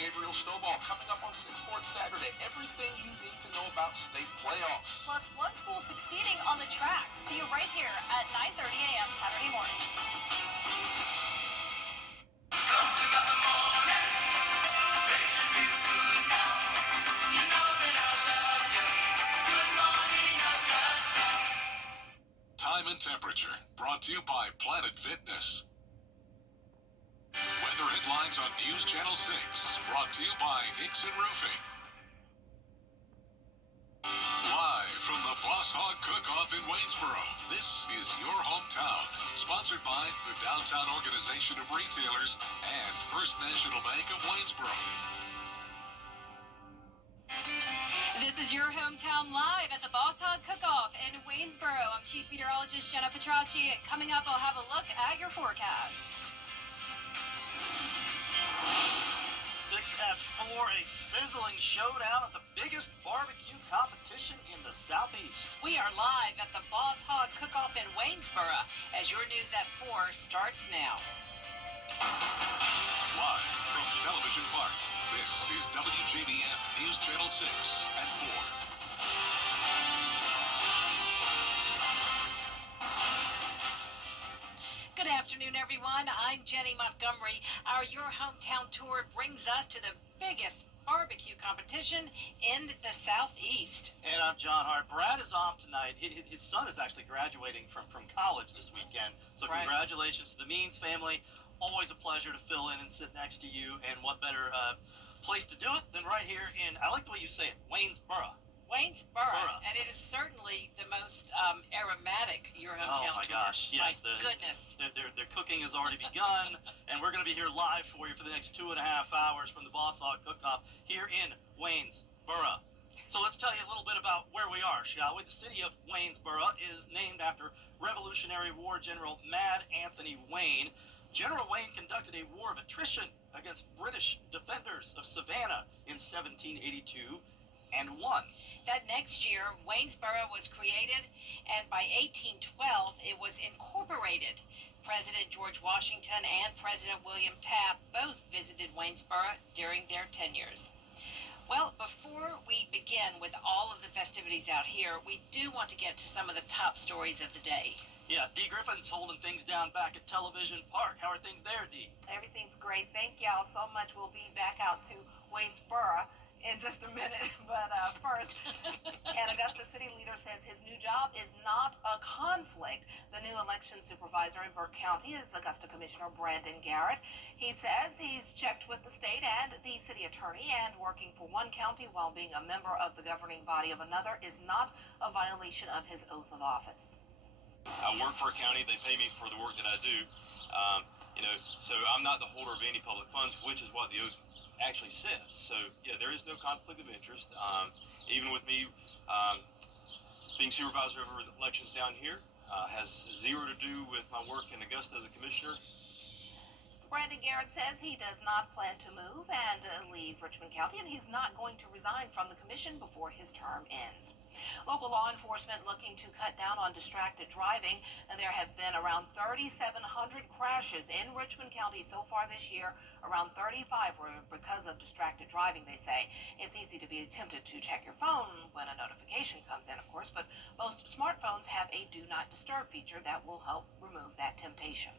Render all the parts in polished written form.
Gabriel Snowball coming up on 6 Sports Saturday. Everything you need to know about state playoffs. Plus, one school succeeding on the track. See you right here at 9:30 a.m. Saturday morning. Something about the morning makes you feel good now. You know that I love you. Good morning, Augusta. Time and temperature brought to you by Planet Fitness. Weather headlines on News Channel 6 brought to you by Hickson Roofing. Live from the Boss Hog Cook-Off in Waynesboro, this is your hometown. Sponsored by the Downtown Organization of Retailers and First National Bank of Waynesboro. This is your hometown live at the Boss Hog Cook-Off in Waynesboro. I'm Chief Meteorologist Jenna Petracci, and coming up, I'll have a look at your forecast. 6 at 4, a sizzling showdown at the biggest barbecue competition in the Southeast. We are live at the Boss Hog Cook-Off in Waynesboro as your news at 4 starts now. Live from Television Park, this is WJBF News Channel 6 at 4. Good afternoon, everyone. I'm Jenny Montgomery. Our Your Hometown Tour brings us to the biggest barbecue competition in the Southeast. And I'm John Hart. Brad is off tonight. His son is actually graduating from college this weekend. So Right. Congratulations to the Means family. Always a pleasure to fill in and sit next to you. And what better place to do it than right here in, I like the way you say it, Waynesboro. Waynesboro, Borough. and it is certainly the most aromatic Your Oh Hometown my Tour. gosh, yes. My goodness. Their cooking has already begun, and we're going to be here live for you for the next 2.5 hours from the Boss Hog Cook-Off here in Waynesboro. So let's tell you a little bit about where we are, shall we? The city of Waynesboro is named after Revolutionary War General Mad Anthony Wayne. General Wayne conducted a war of attrition against British defenders of Savannah in 1782 and won. That next year, Waynesboro was created, and by 1812, it was incorporated. President George Washington and President William Taft both visited Waynesboro during their tenures. Well, before we begin with all of the festivities out here, we do want to get to some of the top stories of the day. Yeah, Dee Griffin's holding things down back at Television Park. How are things there, Dee? Everything's great. Thank y'all so much. We'll be back out to Waynesboro in just a minute. But first, an Augusta city leader says his new job is not a conflict. The new election supervisor in Burke County is Augusta Commissioner Brandon Garrett. He says he's checked with the state and the city attorney, and working for one county while being a member of the governing body of another is not a violation of his oath of office. I work for a county. They pay me for the work that I do. So I'm not the holder of any public funds, which is what the oath actually says. So yeah, there is no conflict of interest. Even with me being supervisor over elections down here, has zero to do with my work in Augusta as a commissioner. Brandon Garrett says he does not plan to move and leave Richmond County, and he's not going to resign from the commission before his term ends. Local law enforcement looking to cut down on distracted driving, and there have been around 3,700 crashes in Richmond County so far this year. Around 35 were because of distracted driving, they say. It's easy to be tempted to check your phone when a notification comes in, of course, but most smartphones have a Do Not Disturb feature that will help remove that temptation.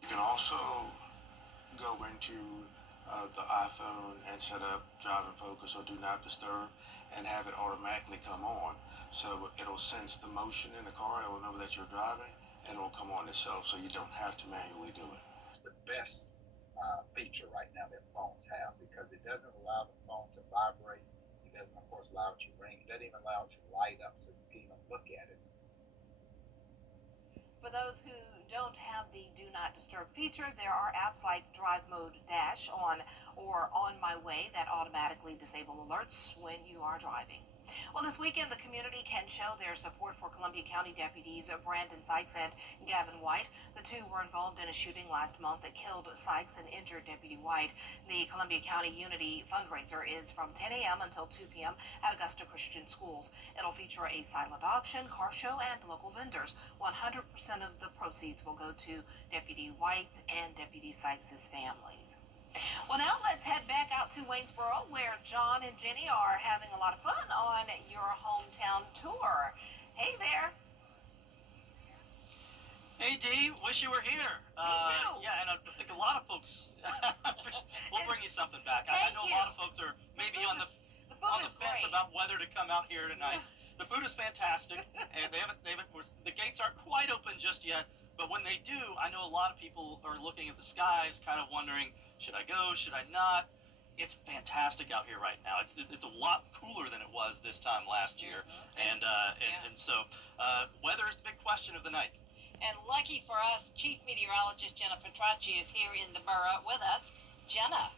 You can also go into the iPhone and set up drive and focus or do not disturb and have it automatically come on. So it'll sense the motion in the car, it'll know that you're driving, and it'll come on itself so you don't have to manually do it. It's the best feature right now that phones have, because it doesn't allow the phone to vibrate. It doesn't, of course, allow it to ring. It doesn't even allow it to light up so you can even look at it. For those who don't have the Do Not Disturb feature, there are apps like Drive Mode Dash or On My Way that automatically disable alerts when you are driving. Well, this weekend, the community can show their support for Columbia County deputies Brandon Sykes and Gavin White. The two were involved in a shooting last month that killed Sykes and injured Deputy White. The Columbia County Unity fundraiser is from 10 a.m. until 2 p.m. at Augusta Christian Schools. It'll feature a silent auction, car show, and local vendors. 100% of the proceeds will go to Deputy White and Deputy Sykes' families. Well, now let's head back out to Waynesboro, where John and Jenny are having a lot of fun on your hometown tour. Hey there. Hey, Dee, wish you were here. Me too. Yeah, and I think a lot of folks. We'll bring you something back. I Thank know you. a lot of folks are maybe on the food is fence great. about whether to come out here tonight. The food is fantastic, and the gates aren't quite open just yet. But when they do, I know a lot of people are looking at the skies, kind of wondering, should I go? Should I not? It's fantastic out here right now. It's a lot cooler than it was this time last year, and so weather is the big question of the night. And lucky for us, Chief Meteorologist Jenna Petracci is here in the borough with us. Jenna.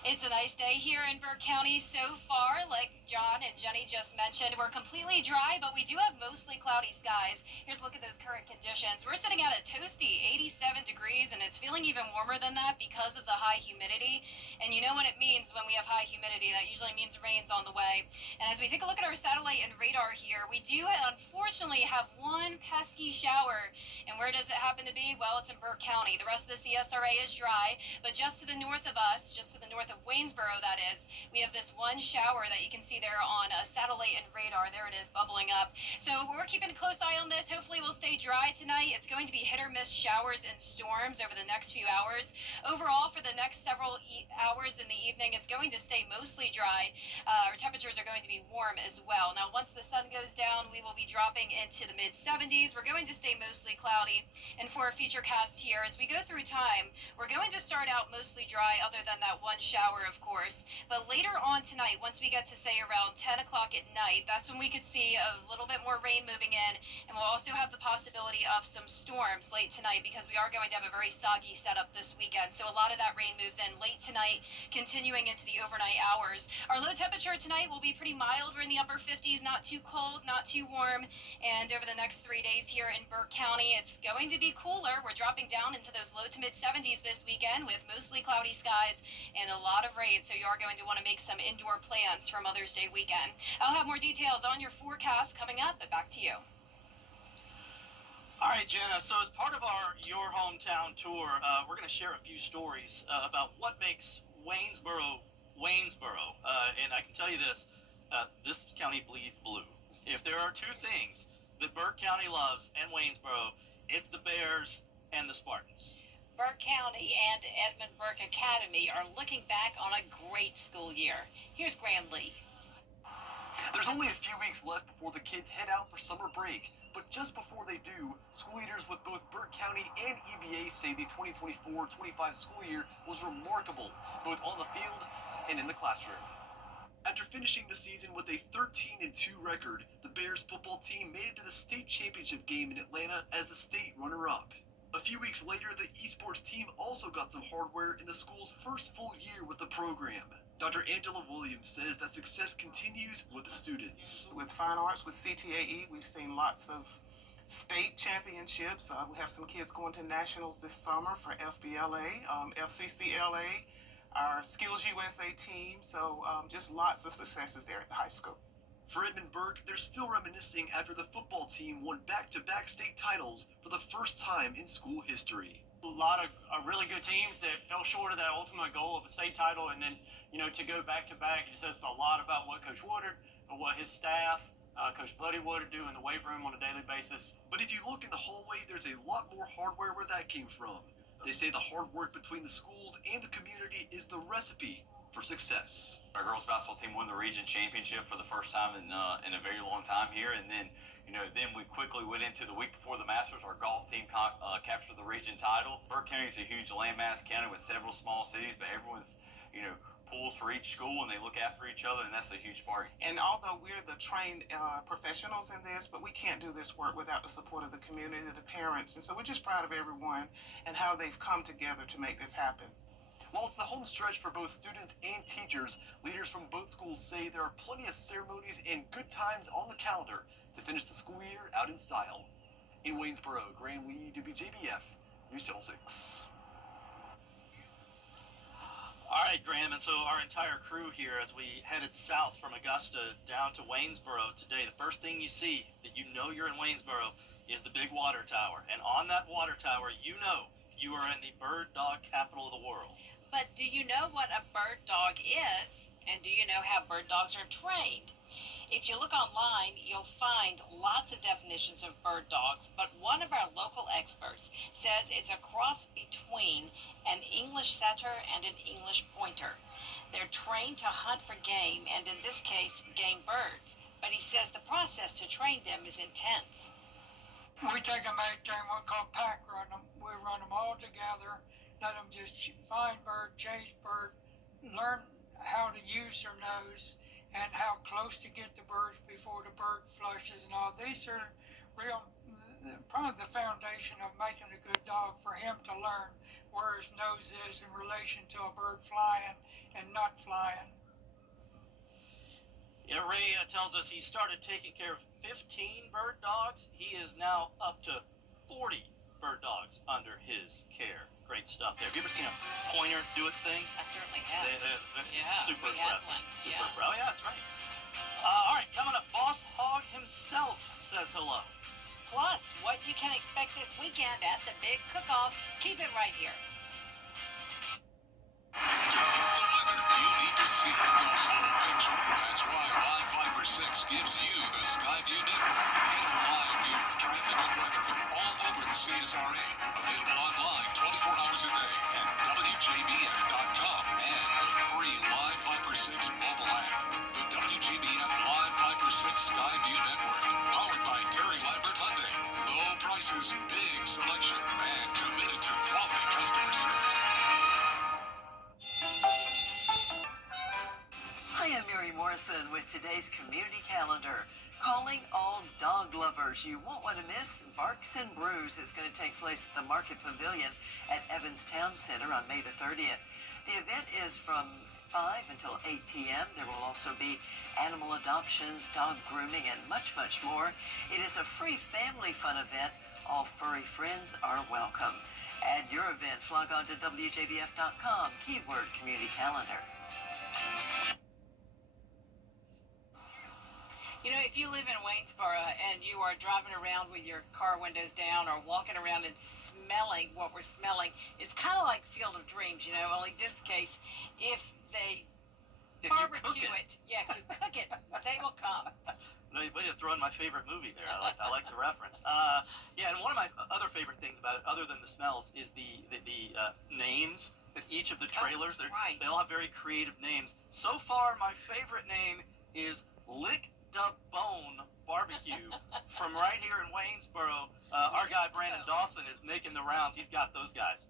It's a nice day here in Burke County so far. Like John and Jenny just mentioned, we're completely dry, but we do have mostly cloudy skies. Here's a look at those current conditions. We're sitting at a toasty 87 degrees, and it's feeling even warmer than that because of the high humidity. And you know what it means when we have high humidity. That usually means rain's on the way. And as we take a look at our satellite and radar here, we do unfortunately have one pesky shower. And where does it happen to be? Well, it's in Burke County. The rest of the CSRA is dry, but just to the north of us, just to the north of Waynesboro, that is, we have this one shower that you can see there on a satellite and radar. There it is, bubbling up. So we're keeping a close eye on this. Hopefully we'll stay dry tonight. It's going to be hit or miss showers and storms over the next few hours. Overall, for the next several hours in the evening, it's going to stay mostly dry. Our temperatures are going to be warm as well. Now, once the sun goes down, we will be dropping into the mid-70s. We're going to stay mostly cloudy. And for a future cast here, as we go through time, we're going to start out mostly dry, other than that one shower, of course. But later on tonight, once we get to say around 10 o'clock at night, that's when we could see a little bit more rain moving in. And we'll also have the possibility of some storms late tonight, because we are going to have a very soggy setup this weekend. So a lot of that rain moves in late tonight, continuing into the overnight hours. Our low temperature tonight will be pretty mild. We're in the upper 50s, not too cold, not too warm. And over the next 3 days here in Burke County, it's going to be cooler. We're dropping down into those low to mid 70s this weekend with mostly cloudy skies and a lot of rain. So you are going to want to make some indoor plans for Mother's Day weekend. I'll have more details on your forecast coming up, but back to you. All right, Jenna. So as part of Your Hometown tour, we're going to share a few stories about what makes Waynesboro, Waynesboro. And I can tell you this, this county bleeds blue. If there are two things that Burke County loves and Waynesboro, it's the Bears and the Spartans. Burke County and Edmund Burke Academy are looking back on a great school year. Here's Graham Lee. There's only a few weeks left before the kids head out for summer break. But just before they do, school leaders with both Burke County and EBA say the 2024-25 school year was remarkable, both on the field and in the classroom. After finishing the season with a 13-2 record, the Bears football team made it to the state championship game in Atlanta as the state runner-up. A few weeks later, the esports team also got some hardware in the school's first full year with the program. Dr. Angela Williams says that success continues with the students. With fine arts, with CTAE, we've seen lots of state championships. We have some kids going to nationals this summer for FBLA, FCCLA, our Skills USA team. So just lots of successes there at the high school. For Edmund Burke, they're still reminiscing after the football team won back-to-back state titles for the first time in school history. A lot of really good teams that fell short of that ultimate goal of a state title, and then, to go back-to-back, it says a lot about what Coach Woodard, or what his staff, Coach Buddy Woodard do in the weight room on a daily basis. But if you look in the hallway, there's a lot more hardware where that came from. They say the hard work between the schools and the community is the recipe for success. Our girls basketball team won the region championship for the first time in a very long time here, and then then we quickly went into the week before the Masters. Our golf team captured the region title. Burke County is a huge landmass county with several small cities, but everyone's pulls for each school, and they look after each other, and that's a huge part. And although we're the trained professionals in this, but we can't do this work without the support of the community, the parents, and so we're just proud of everyone and how they've come together to make this happen. While it's the home stretch for both students and teachers, leaders from both schools say there are plenty of ceremonies and good times on the calendar to finish the school year out in style. In Waynesboro, Graham Lee, WJBF, News Channel 6. All right, Graham, and so our entire crew here, as we headed south from Augusta down to Waynesboro today, the first thing you see that you're in Waynesboro is the big water tower. And on that water tower, you know you are in the bird dog capital of the world. But do you know what a bird dog is? And do you know how bird dogs are trained? If you look online, you'll find lots of definitions of bird dogs, but one of our local experts says it's a cross between an English setter and an English pointer. They're trained to hunt for game, and in this case, game birds. But he says the process to train them is intense. We take them out there and what's called pack run them. We run them all together, let them just find bird, chase bird, learn how to use their nose and how close to get the birds before the bird flushes and all. These are real, probably the foundation of making a good dog, for him to learn where his nose is in relation to a bird flying and not flying. Yeah, Ray tells us he started taking care of 15 bird dogs. He is now up to 40 bird dogs under his care. Great stuff there. Have you ever seen a pointer do its thing? I certainly have. It's super we had impressive. one. Super Yeah. impressive. Oh, yeah, that's right. All right, coming up, Boss Hog himself says hello. Plus, what you can expect this weekend at the Big Cook-Off. Keep it right here. To get the weather you need to see the whole picture. That's why Live Viper 6 gives you the Skyview network. Get a live view of traffic and weather from all over the CSRA. Available online 24 hours a day at WJBF.com and the free Live Viper 6 mobile app. The WJBF Live Viper 6 Skyview network. Powered by Terry Lambert Hyundai. Low prices, big selection, and committed to quality customer service. Hi, I'm Mary Morrison with today's community calendar. Calling all dog lovers. You won't want to miss Barks and Brews. It's going to take place at the Market Pavilion at Evans Town Center on May the 30th. The event is from 5 until 8 p.m. There will also be animal adoptions, dog grooming, and much, much more. It is a free family fun event. All furry friends are welcome. Add your events. Log on to WJBF.com, keyword community calendar. You know, if you live in Waynesboro and you are driving around with your car windows down or walking around and smelling what we're smelling, it's kind of like Field of Dreams, you know, only this case, if they barbecue it, yeah, if you cook it, they will come. Way to throw in my favorite movie there. I like the reference. Yeah, and one of my other favorite things about it, other than the smells, is the names that each of the trailers, right. They all have very creative names. So far, my favorite name is Lick da Bone Barbecue from right here in Waynesboro. Our guy Brandon Dawson is making the rounds. He's got those guys.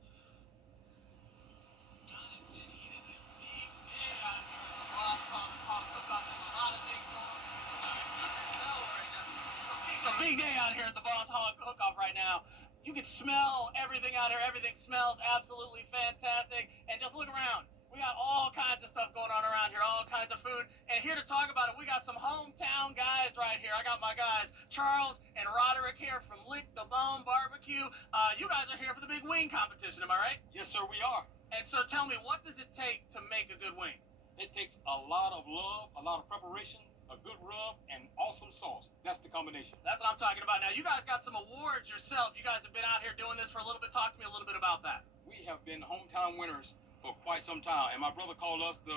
It's a big day out here at the Boss Hog Cook-Off right now. You can smell everything out here. Everything smells absolutely fantastic. And just look around. We got all kinds of stuff going on around here, all kinds of food. And here to talk about it, we got some hometown guys right here. I got my guys, Charles and Roderick here from Lick the Bone Barbecue. You guys are here for the big wing competition, am I right? Yes, sir, we are. And so tell me, what does it take to make a good wing? It takes a lot of love, a lot of preparation, a good rub, and awesome sauce. That's the combination. That's what I'm talking about. Now, you guys got some awards yourself. You guys have been out here doing this for a little bit. Talk to me a little bit about that. We have been hometown winners for quite some time, and my brother called us the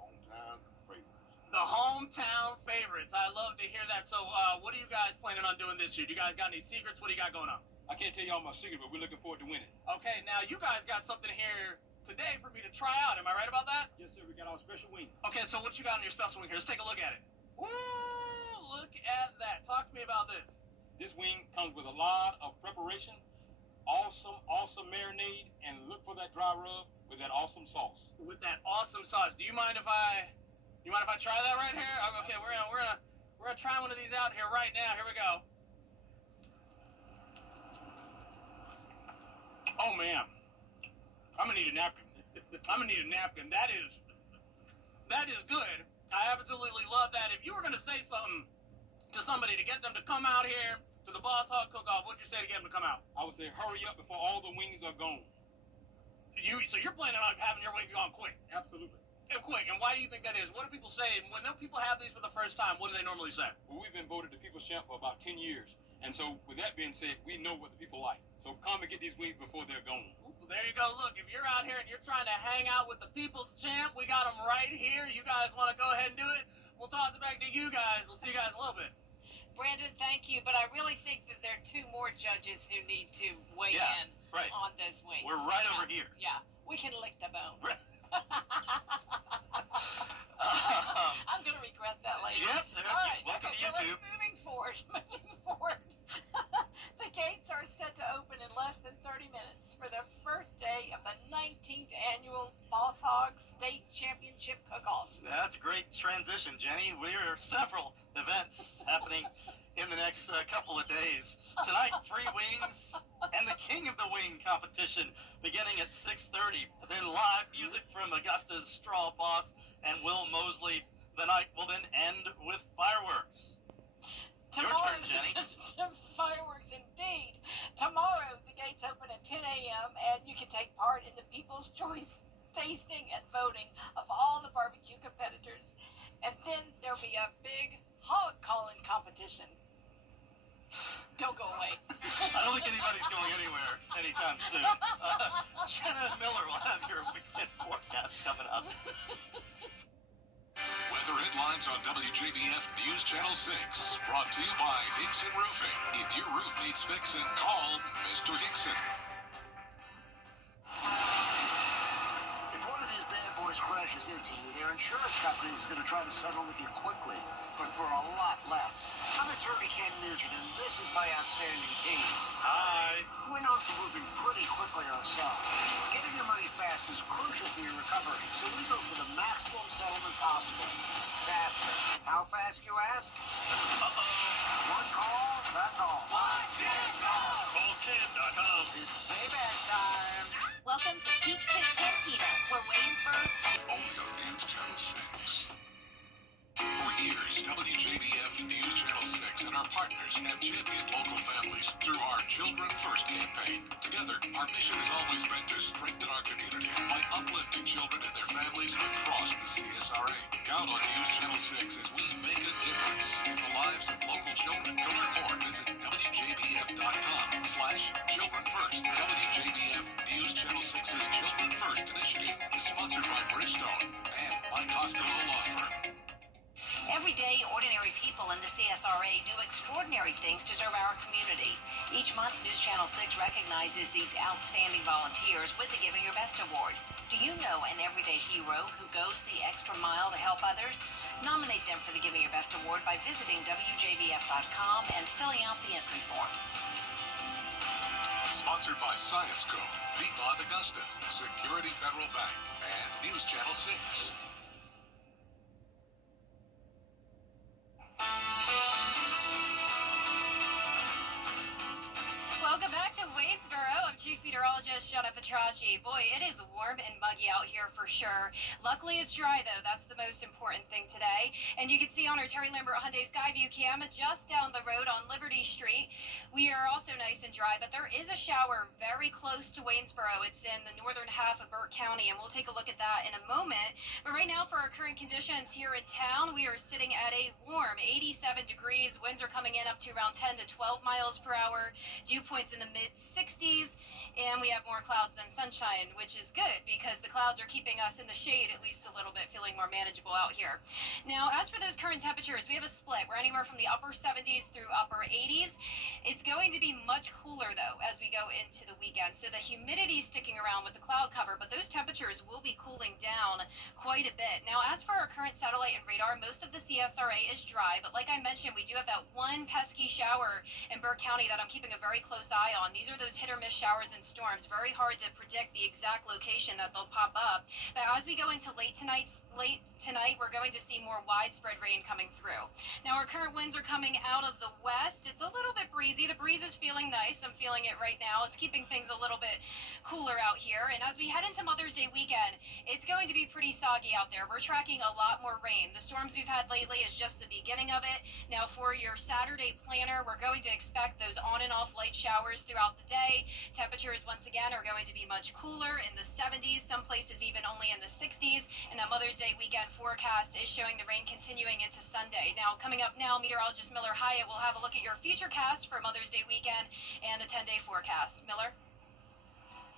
hometown favorites. The hometown favorites. I love to hear that. So, what are you guys planning on doing this year? Do you guys got any secrets? What do you got going on? I can't tell you all my secret, but we're looking forward to winning. Okay, now you guys got something here today for me to try out. Am I right about that? Yes, sir. We got our special wing. Okay, so what you got in your special wing here? Let's take a look at it. Woo! Look at that. Talk to me about this. This wing comes with a lot of preparation, awesome marinade, and look for that dry rub with that awesome sauce. With that awesome sauce. Do you mind if I try that right here? Okay, we're gonna try one of these out here right now. Here we go. Oh man, I'm gonna need a napkin. That is good. I absolutely love that. If you were gonna say something to somebody to get them to come out here to the Boss Hog Cook-Off, what'd you say to get them to come out? I would say hurry up before all the wings are gone. So you're planning on having your wings gone quick? Absolutely. Yeah, quick. And why do you think that is? What do people say when people have these for the first time? What do they normally say? Well, we've been voted the People's Champ for about 10 years. And so, with that being said, we know what the people like. So come and get these wings before they're gone. Well, there you go. Look, if you're out here and you're trying to hang out with the people's champ, we got him right here. You guys want to go ahead and do it? We'll toss it back to you guys. We'll see you guys in a little bit. Brandon, thank you, but I really think that there are two more judges who need to weigh in on those wings. We're right over here. Yeah, we can lick the bone. Right. I'm going to regret that later. Yep. All right. Welcome Okay, to so YouTube. moving forward. The gates are set to open in less than 30 minutes for the first day of the 19th annual Boss Hog State Championship Cook-Off. That's a great transition, Jenny. There are several events happening in the next couple of days. Tonight, free wings and the King of the Wing competition beginning at 6:30. Then live music from Augusta's Straw Boss and Will Mosley. The night will then end with fireworks. Tomorrow, Your turn, Jenny. Fireworks indeed. Tomorrow, the gates open at 10 a.m. and you can take part in the People's Choice tasting and voting of all the barbecue competitors. And then there'll be a big hog calling competition. Don't go away. I don't think anybody's going anywhere anytime soon. Jenna Miller will have your weekend forecast coming up. Weather headlines on WJBF News Channel 6. Brought to you by Hickson Roofing. If your roof needs fixing, call Mr. Hickson. If one of these bad boys crashes into you, their insurance company is going to try to settle with you quickly, but for a lot less. I'm attorney Ken Nugent, and this is my outstanding team. Hi. We're known for moving pretty quickly ourselves. Getting your money fast is crucial for your recovery, so we go for the maximum settlement possible. Faster. How fast, you ask? One call, that's all. Call Ken.com. It's payback time. Welcome to Peach Pit Cantina, where Waynesburg Only on News Channel 6. For years, WJBF News Channel 6 and our partners have championed local families through our Children First campaign. Together, our mission has always been to strengthen our community by uplifting children and their families across the CSRA. Count on News Channel 6 as we make a difference in the lives of local children. To learn more, visit WJBF.com/Children First. WJBF News Channel 6's Children First initiative is sponsored by Bridgestone and by Costello Law Firm. Every day, ordinary people in the CSRA do extraordinary things to serve our community. Each month, News Channel 6 recognizes these outstanding volunteers with the Giving Your Best Award. Do you know an everyday hero who goes the extra mile to help others? Nominate them for the Giving Your Best Award by visiting WJBF.com and filling out the entry form. Sponsored by Science Co., Piedmont Augusta, Security Federal Bank, and News Channel 6. Welcome back to Waynesboro. I'm Chief Meteorologist Jenna Petracci. Boy, it is warm and muggy out here for sure. Luckily, it's dry, though. That's the most important thing today. And you can see on our Terry Lambert Hyundai Skyview cam just down the road on Liberty Street, we are also nice and dry, but there is a shower very close to Waynesboro. It's in the northern half of Burke County, and we'll take a look at that in a moment. But right now, for our current conditions here in town, we are sitting at a warm 87 degrees. Winds are coming in up to around 10 to 12 miles per hour. Dew points in the mid-60s, and we have more clouds than sunshine, which is good because the clouds are keeping us in the shade at least a little bit, feeling more manageable out here. Now, as for those current temperatures, we have a split. We're anywhere from the upper 70s through upper 80s. It's going to be much cooler, though, as we go into the weekend. So the humidity is sticking around with the cloud cover, but those temperatures will be cooling down quite a bit. Now, as for our current satellite and radar, most of the CSRA is dry, but like I mentioned, we do have that one pesky shower in Burke County that I'm keeping a very close eye on. These are those hit or miss showers and storms. Very hard to predict the exact location that they'll pop up. But as we go into late tonight, we're going to see more widespread rain coming through. Now, our current winds are coming out of the west. It's a little bit breezy. The breeze is feeling nice. I'm feeling it right now. It's keeping things a little bit cooler out here. And as we head into Mother's Day weekend, it's going to be pretty soggy out there. We're tracking a lot more rain. The storms we've had lately is just the beginning of it. Now, for your Saturday planner, we're going to expect those on and off light showers throughout the day. Temperatures, once again, are going to be much cooler in the 70s, some places even only in the 60s. And that Mother's Day Day weekend forecast is showing the rain continuing into Sunday. Now, coming up now, meteorologist Miller Hyatt will have a look at your futurecast for Mother's Day weekend and the 10-day forecast. Miller?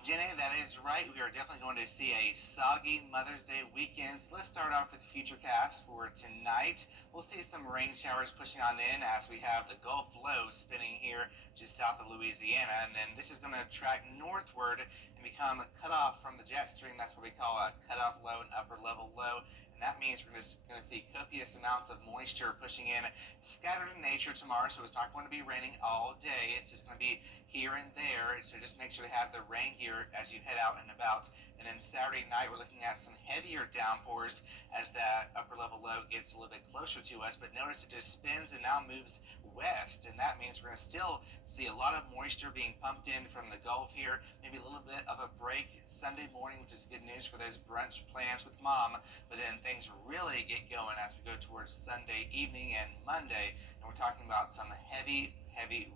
Jenny, that is right. We are definitely going to see a soggy Mother's Day weekend. So let's start off with the futurecast for tonight. We'll see some rain showers pushing on in as we have the Gulf low spinning here just south of Louisiana. And then this is going to track northward and become cut off from the jet stream. That's what we call a cutoff low, an upper level low. And that means we're just going to see copious amounts of moisture pushing in, scattered in nature tomorrow. So it's not going to be raining all day. It's just going to be here and there. So just make sure to have the rain gear as you head out and about. And then Saturday night, we're looking at some heavier downpours as that upper level low gets a little bit closer to us. But notice it just spins and now moves west, and that means we're going to still see a lot of moisture being pumped in from the Gulf here. Maybe a little bit of a break Sunday morning, which is good news for those brunch plans with mom. But then things really get going as we go towards Sunday evening and Monday, and we're talking about some heavy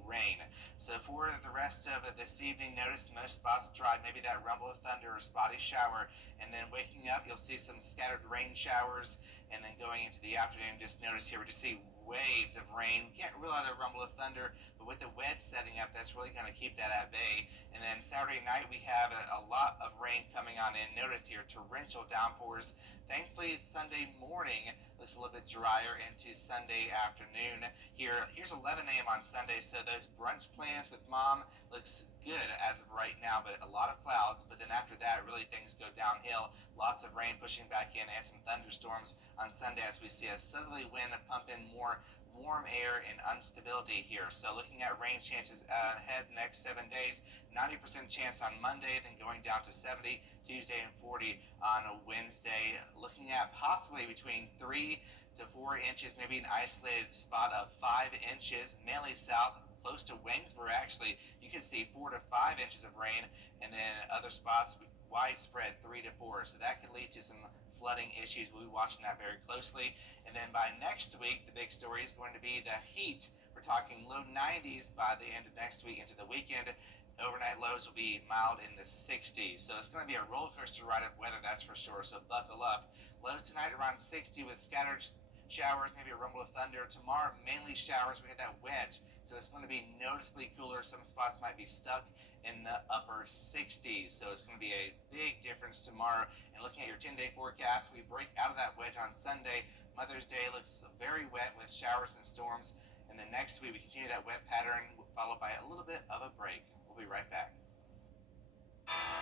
rain. So for the rest of this evening, notice most spots dry, maybe that rumble of thunder or spotty shower, and then waking up you'll see some scattered rain showers, and then going into the afternoon, just notice here we just see waves of rain. We can't rule out a rumble of thunder, but with the wedge setting up, that's really going to keep that at bay. And then Saturday night we have a lot of rain coming on in. Notice here torrential downpours. Thankfully Sunday morning looks a little bit drier into Sunday afternoon. Here's 11 a.m. on Sunday, so those brunch plans with mom looks good as of right now, but a lot of clouds. But then after that, really things go downhill. Lots of rain pushing back in and some thunderstorms on Sunday as we see a southerly wind pump in more warm air and instability here. So looking at rain chances ahead next 7 days, 90% chance on Monday, then going down to 70 Tuesday and 40 on a Wednesday. Looking at possibly between 3 to 4 inches, maybe an isolated spot of 5 inches, mainly south, close to Waynesboro actually. You can see 4 to 5 inches of rain, and then other spots widespread 3 to 4. So that could lead to some flooding issues. We'll be watching that very closely. And then by next week, the big story is going to be the heat. We're talking low 90s by the end of next week into the weekend. Overnight lows will be mild in the 60s. So it's going to be a roller coaster ride of weather, that's for sure. So buckle up. Lows tonight around 60 with scattered showers, maybe a rumble of thunder. Tomorrow, mainly showers. We had that wedge. So it's going to be noticeably cooler. Some spots might be stuck in the upper 60s. So it's going to be a big difference tomorrow. And looking at your 10-day forecast, we break out of that wedge on Sunday. Mother's Day looks very wet with showers and storms. And then next week, we continue that wet pattern, followed by a little bit of a break. We'll be right back.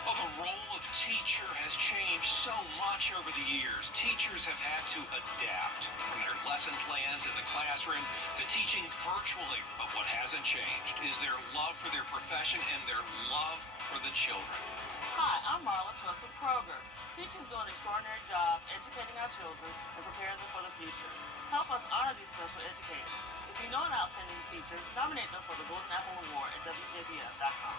Well, the role of teacher has changed so much over the years. Teachers have had to adapt from their lesson plans in the classroom to teaching virtually. But what hasn't changed is their love for their profession and their love for the children. Hi, I'm Marla Trust with Kroger. Teachers do an extraordinary job educating our children and preparing them for the future. Help us honor these special educators. If you know an outstanding teacher, nominate them for the Golden Apple Award at WJBF.com.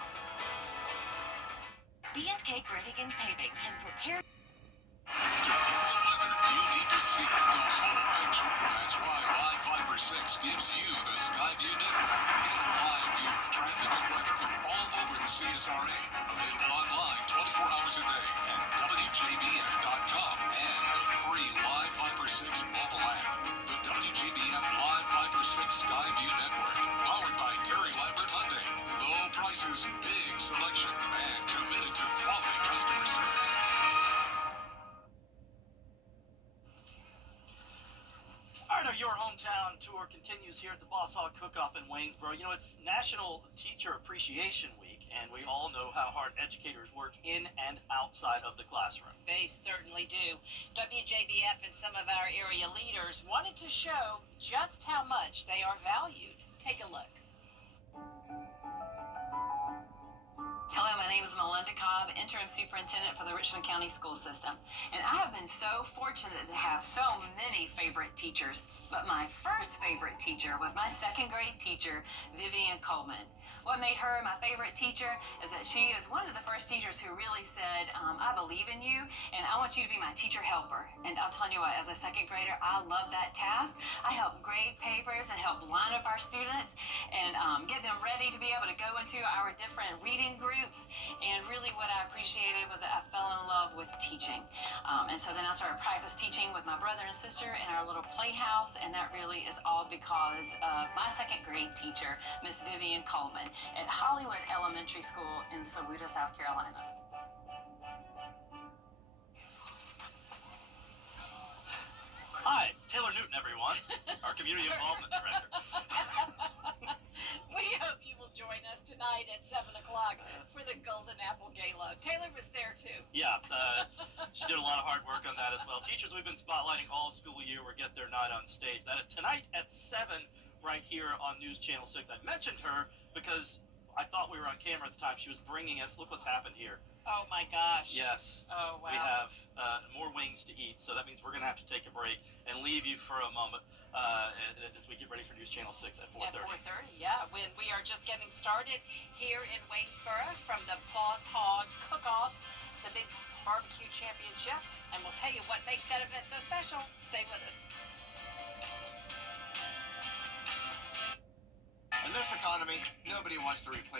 B&K Grading and Paving can prepare. To hear the weather, you need to see the whole picture. That's why Live Viper 6 gives you the Skyview network. Get a live view of traffic and weather from all over the CSRA. Available online 24 hours a day at WJBF.com and the free Live Viper 6 mobile app. The WJBF Live Viper 6 Skyview network. Powered by Terry Lambert Hyundai. Low prices, big selection, and committed to quality customer service. All right, your hometown tour continues here at the Boss Hog Cook-Off in Waynesboro. You know, it's National Teacher Appreciation Week, and we all know how hard educators work in and outside of the classroom. They certainly do. WJBF and some of our area leaders wanted to show just how much they are valued. Take a look. Hello, my name is Melinda Cobb, Interim Superintendent for the Richmond County School System. And I have been so fortunate to have so many favorite teachers. But my first favorite teacher was my second grade teacher, Vivian Coleman. What made her my favorite teacher is that she is one of the first teachers who really said, I believe in you, and I want you to be my teacher helper. And I'll tell you what, as a second grader, I love that task. I help grade papers and help line up our students and get them ready to be able to go into our different reading groups. And really what I appreciated was that I fell in love with teaching. And so then I started practice teaching with my brother and sister in our little playhouse, and that really is all because of my second grade teacher, Miss Vivian Coleman, at Hollywood Elementary School in Saluda, South Carolina. Hi, Taylor Newton, everyone, our Community Involvement Director. We hope you will join us tonight at 7 o'clock for the Golden Apple Gala. Taylor was there too. Yeah, she did a lot of hard work on that as well. Teachers we've been spotlighting all school year will get their night on stage. That is tonight at 7 right here on News Channel 6. I mentioned her because I thought we were on camera at the time. She was bringing us, look what's happened here. Oh my gosh. Yes. Oh wow. We have more wings to eat, so that means we're going to have to take a break and leave you for a moment as we get ready for News Channel 6 at 4:30. At 4:30, yeah. When we are just getting started here in Waynesboro from the Boss Hog Cook-Off, the big barbecue championship, and we'll tell you what makes that event so special. Stay with us. In this economy, nobody wants to replace